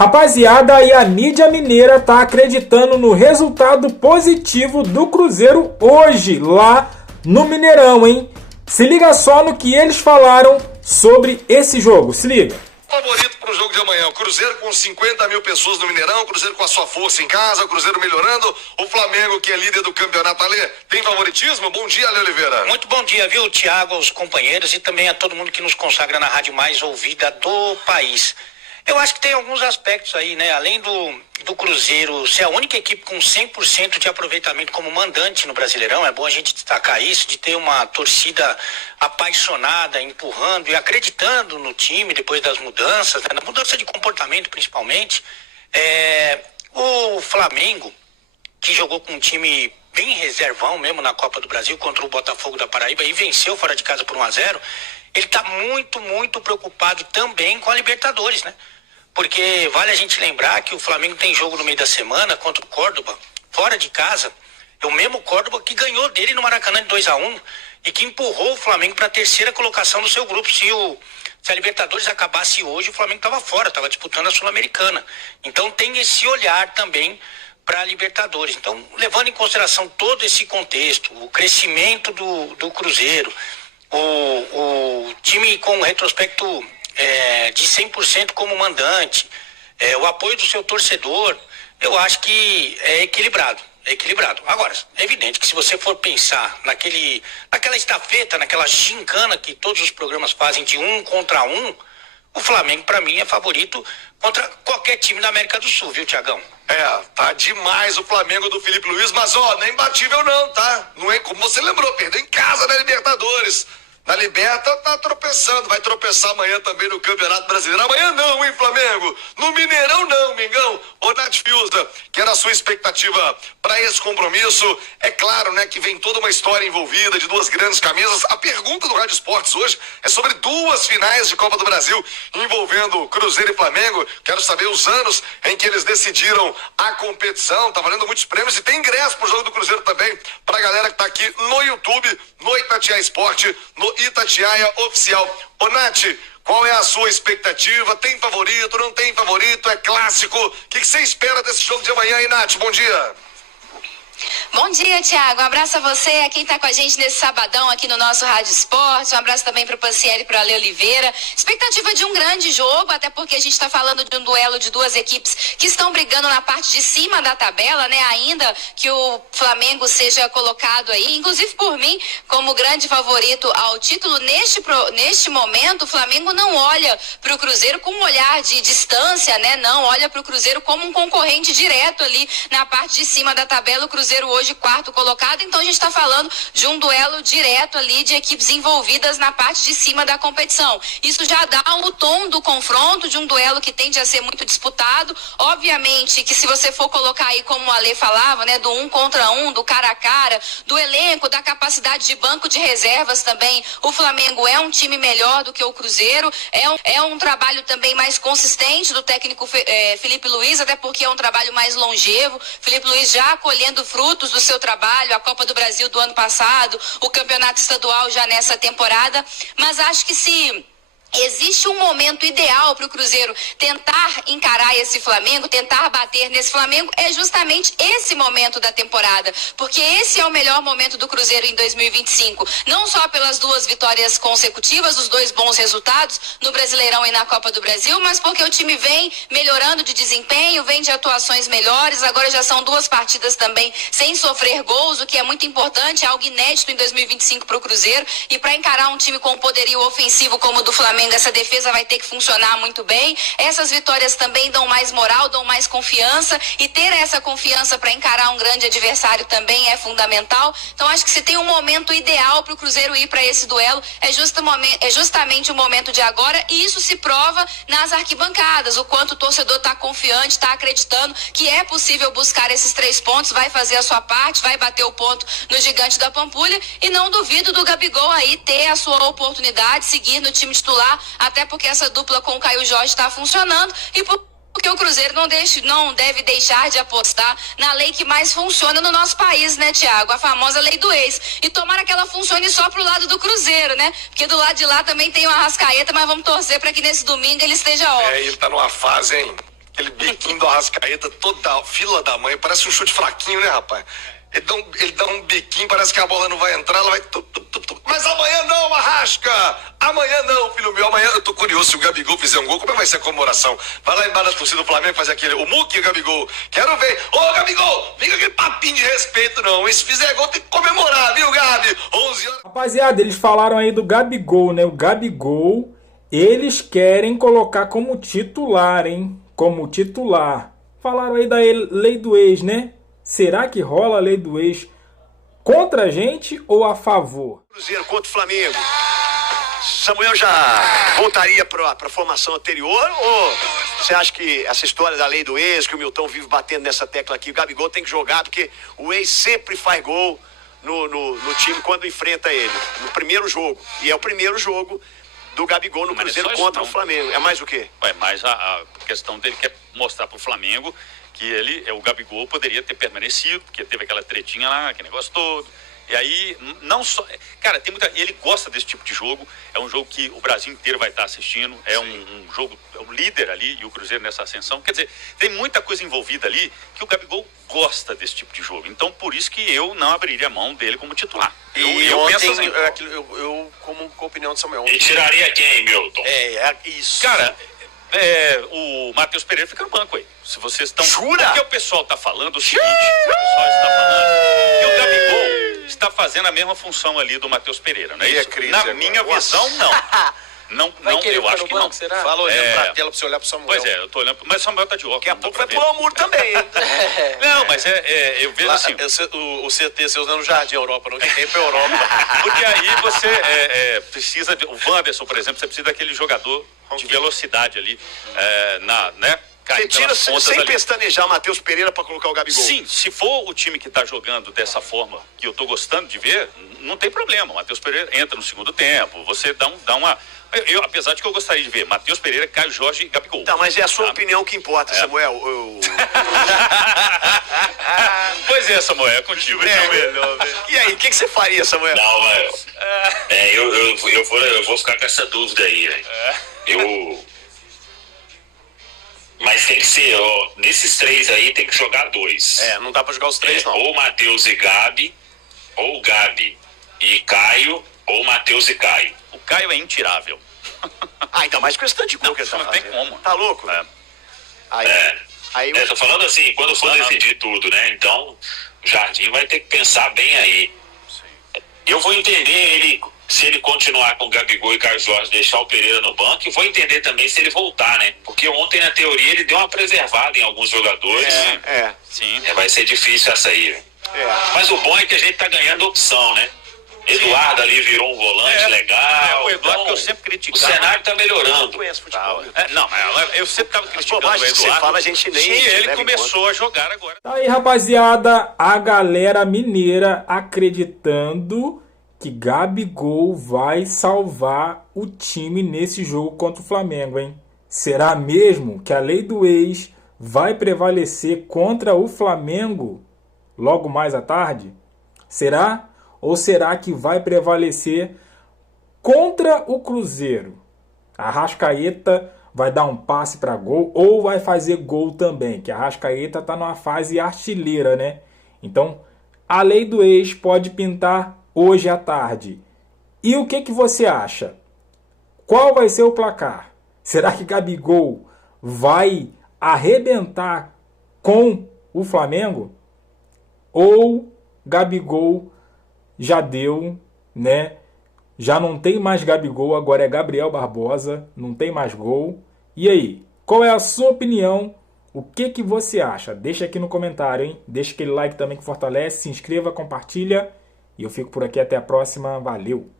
Rapaziada, e a mídia mineira tá acreditando no resultado positivo do Cruzeiro hoje, lá no Mineirão, hein? Se liga só no que eles falaram sobre esse jogo, se liga. Favorito para o jogo de amanhã, o Cruzeiro com 50 mil pessoas no Mineirão, o Cruzeiro com a sua força em casa, o Cruzeiro melhorando, o Flamengo que é líder do campeonato. Ale, tem favoritismo? Bom dia, Ale Oliveira. Muito bom dia, viu, Thiago, aos companheiros e também a todo mundo que nos consagra na rádio mais ouvida do país. Eu acho que tem alguns aspectos aí, né? Além do Cruzeiro ser a única equipe com 100% de aproveitamento como mandante no Brasileirão, é bom a gente destacar isso, de ter uma torcida apaixonada, empurrando e acreditando no time depois das mudanças, né? Na mudança de comportamento principalmente. O Flamengo, que jogou com um time bem reservão mesmo na Copa do Brasil contra o Botafogo da Paraíba e venceu fora de casa por 1-0, ele está muito preocupado também com a Libertadores, né? Porque vale a gente lembrar que o Flamengo tem jogo no meio da semana contra o Córdoba, fora de casa. É o mesmo Córdoba que ganhou dele no Maracanã de 2-1 e que empurrou o Flamengo para a terceira colocação do seu grupo. Se a Libertadores acabasse hoje, o Flamengo estava fora, estava disputando a Sul-Americana. Então tem esse olhar também para a Libertadores. Então, levando em consideração todo esse contexto, o crescimento do Cruzeiro, o time com retrospecto de 100% como mandante, o apoio do seu torcedor, eu acho que é equilibrado. Agora, é evidente que se você for pensar naquela estafeta, naquela gincana que todos os programas fazem de 1 contra 1, o Flamengo, para mim, é favorito contra qualquer time da América do Sul, viu, Thiagão? Tá demais o Flamengo do Felipe Luiz, mas não é imbatível não, tá? Não é como você lembrou, perdeu em casa na Libertadores. Na Liberta tá tropeçando, vai tropeçar amanhã também no Campeonato Brasileiro. Amanhã não, hein, Flamengo? No Mineirão não, Mengão. Ô, Nath Fiuza, que era a sua expectativa para esse compromisso? É claro, né, que vem toda uma história envolvida de duas grandes camisas. A pergunta do Rádio Esportes hoje é sobre duas finais de Copa do Brasil envolvendo Cruzeiro e Flamengo. Quero saber os anos em que eles decidiram a competição. Tá valendo muitos prêmios e tem ingresso pro jogo do Cruzeiro também pra galera que tá aqui no YouTube, no Itatiaia Esporte, no Itatiaia Oficial. Ô, Nath, qual é a sua expectativa? Tem favorito, não tem favorito? É clássico? O que você espera desse jogo de amanhã aí, Nath? Bom dia. Bom dia, Thiago. Um abraço a você, a quem está com a gente nesse sabadão aqui no nosso Rádio Esportes. Um abraço também para o Pancieri e para o Ale Oliveira. Expectativa de um grande jogo, até porque a gente está falando de um duelo de duas equipes que estão brigando na parte de cima da tabela, né? Ainda que o Flamengo seja colocado aí, inclusive por mim, como grande favorito ao título. Neste momento, o Flamengo não olha para o Cruzeiro com um olhar de distância, né? Não, olha para o Cruzeiro como um concorrente direto ali na parte de cima da tabela. O Cruzeiro hoje quarto colocado, então a gente está falando de um duelo direto ali de equipes envolvidas na parte de cima da competição. Isso já dá o tom do confronto, de um duelo que tende a ser muito disputado. Obviamente que se você for colocar aí, como o Ale falava, né, do 1 contra 1, do cara a cara, do elenco, da capacidade de banco de reservas também, o Flamengo é um time melhor do que o Cruzeiro, é um trabalho também mais consistente do técnico Felipe Luiz, até porque é um trabalho mais longevo. Felipe Luiz já colhendo frutos do seu trabalho, a Copa do Brasil do ano passado, o Campeonato Estadual já nessa temporada, mas acho que se existe um momento ideal para o Cruzeiro tentar encarar esse Flamengo, tentar bater nesse Flamengo, é justamente esse momento da temporada, porque esse é o melhor momento do Cruzeiro em 2025, não só pelas duas vitórias consecutivas, os dois bons resultados no Brasileirão e na Copa do Brasil, mas porque o time vem melhorando de desempenho, vem de atuações melhores. Agora já são duas partidas também sem sofrer gols, o que é muito importante, algo inédito em 2025 para o Cruzeiro, e para encarar um time com poderio ofensivo como o do Flamengo, essa defesa vai ter que funcionar muito bem. Essas vitórias também dão mais moral, dão mais confiança, e ter essa confiança para encarar um grande adversário também é fundamental. Então acho que se tem um momento ideal para o Cruzeiro ir para esse duelo, é justamente o momento de agora, e isso se prova nas arquibancadas, o quanto o torcedor está confiante, está acreditando que é possível buscar esses 3 pontos, vai fazer a sua parte, vai bater o ponto no Gigante da Pampulha, e não duvido do Gabigol aí ter a sua oportunidade, seguir no time titular, até porque essa dupla com o Caio Jorge está funcionando, e porque o Cruzeiro não deve deixar de apostar na lei que mais funciona no nosso país, né, Thiago? A famosa lei do ex. E tomara que ela funcione só pro lado do Cruzeiro, né? Porque do lado de lá também tem o Arrascaeta, mas vamos torcer para que nesse domingo ele esteja ótimo. Ele tá numa fase, hein? Aquele biquinho do Arrascaeta, toda fila da mãe, parece um chute fraquinho, né, rapaz? Ele dá um biquinho, parece que a bola não vai entrar, ela vai... Mas amanhã não, Arrasca! Amanhã não, filho meu. Amanhã eu tô curioso, se o Gabigol fizer um gol, como é que vai ser a comemoração? Vai lá embaixo da torcida do Flamengo fazer aquele... O Muque, Gabigol. Quero ver. Ô, Gabigol, fica aquele papinho de respeito, não. E se fizer gol, tem que comemorar, viu, Gabi? 11 horas... Rapaziada, eles falaram aí do Gabigol, né? O Gabigol, eles querem colocar como titular, hein? Como titular. Falaram aí da lei do ex, né? Será que rola a lei do ex contra a gente ou a favor? Cruzeiro contra o Flamengo. Samuel já voltaria para a formação anterior ou você acha que essa história da lei do ex, que o Milton vive batendo nessa tecla aqui, o Gabigol tem que jogar porque o ex sempre faz gol no time quando enfrenta ele, no primeiro jogo. E é o primeiro jogo do Gabigol no Cruzeiro contra o Flamengo. É mais o quê? É mais a questão dele quer mostrar para o Flamengo que o Gabigol poderia ter permanecido, porque teve aquela tretinha lá, aquele negócio todo. E aí, não só... Cara, ele gosta desse tipo de jogo. É um jogo que o Brasil inteiro vai estar assistindo. É um jogo... É o líder ali e o Cruzeiro nessa ascensão. Quer dizer, tem muita coisa envolvida ali que o Gabigol gosta desse tipo de jogo. Então, por isso que eu não abriria a mão dele como titular. Eu ontem, penso assim... Eu como com a opinião de Samuel... E tiraria quem, Milton? Isso. Cara... o Matheus Pereira fica no banco aí. Se vocês estão... Jura? Porque o pessoal está falando o seguinte, o pessoal está falando que o Gabigol está fazendo a mesma função ali do Matheus Pereira, não é isso? Na minha visão, não. Não, eu acho que não. Será? Fala olhando pra tela pra você olhar pro Samuel. Pois é, eu tô olhando, mas o Samuel tá de óculos. Daqui a pouco vai pular o muro também. Não, mas eu vejo assim... O CT você usando o Jardim Europa, não tem pra Europa. Porque aí você precisa... O Wanderson, por exemplo, você precisa daquele jogador de velocidade ali, né? Você tira sem pestanejar o Matheus Pereira pra colocar o Gabigol. Sim, se for o time que tá jogando dessa forma que eu tô gostando de ver, não tem problema. O Matheus Pereira entra no segundo tempo, você dá uma... apesar de que eu gostaria de ver Matheus Pereira, Caio Jorge e Gabigol. Tá, mas é a sua opinião que importa, Samuel. Pois é, Samuel, é contigo. E aí, o que você faria, Samuel? Não, mas... eu vou ficar com essa dúvida aí, velho. Mas tem que ser, nesses três aí tem que jogar dois. Não dá pra jogar os três, não. Ou Matheus e Gabi, ou Gabi e Caio, ou Matheus e Caio. O Caio é intirável. Ainda mais com esse tanto de gol que ele tá não fazendo. Tem como. Tá louco? Aí tô falando assim, quando for decidir tudo, né? Então, o Jardim vai ter que pensar bem aí. Sim. Eu vou entender ele... Se ele continuar com o Gabigol e Caio Jorge, deixar o Pereira no banco, e vou entender também se ele voltar, né? Porque ontem, na teoria, ele deu uma preservada em alguns jogadores. Sim. Vai ser difícil essa aí. Mas o bom é que a gente tá ganhando opção, né? Eduardo ali virou um volante legal. O Eduardo então, que eu sempre criticava. O cenário tá melhorando. Não conhece futebol. Eu sempre tava criticando o Eduardo. Você fala, a gente nem... E ele começou a jogar agora. Tá aí, rapaziada, a galera mineira acreditando que Gabigol vai salvar o time nesse jogo contra o Flamengo, hein? Será mesmo que a lei do ex vai prevalecer contra o Flamengo logo mais à tarde? Será? Ou será que vai prevalecer contra o Cruzeiro? A Arrascaeta vai dar um passe para gol ou vai fazer gol também? Que a Arrascaeta está numa fase artilheira, né? Então, a lei do ex pode pintar hoje à tarde. E o que você acha? Qual vai ser o placar? Será que Gabigol vai arrebentar com o Flamengo? Ou Gabigol já deu, né? Já não tem mais Gabigol, agora é Gabriel Barbosa, não tem mais gol. E aí, qual é a sua opinião? O que você acha? Deixa aqui no comentário, hein? Deixa aquele like também que fortalece, se inscreva, compartilha. E eu fico por aqui, até a próxima. Valeu!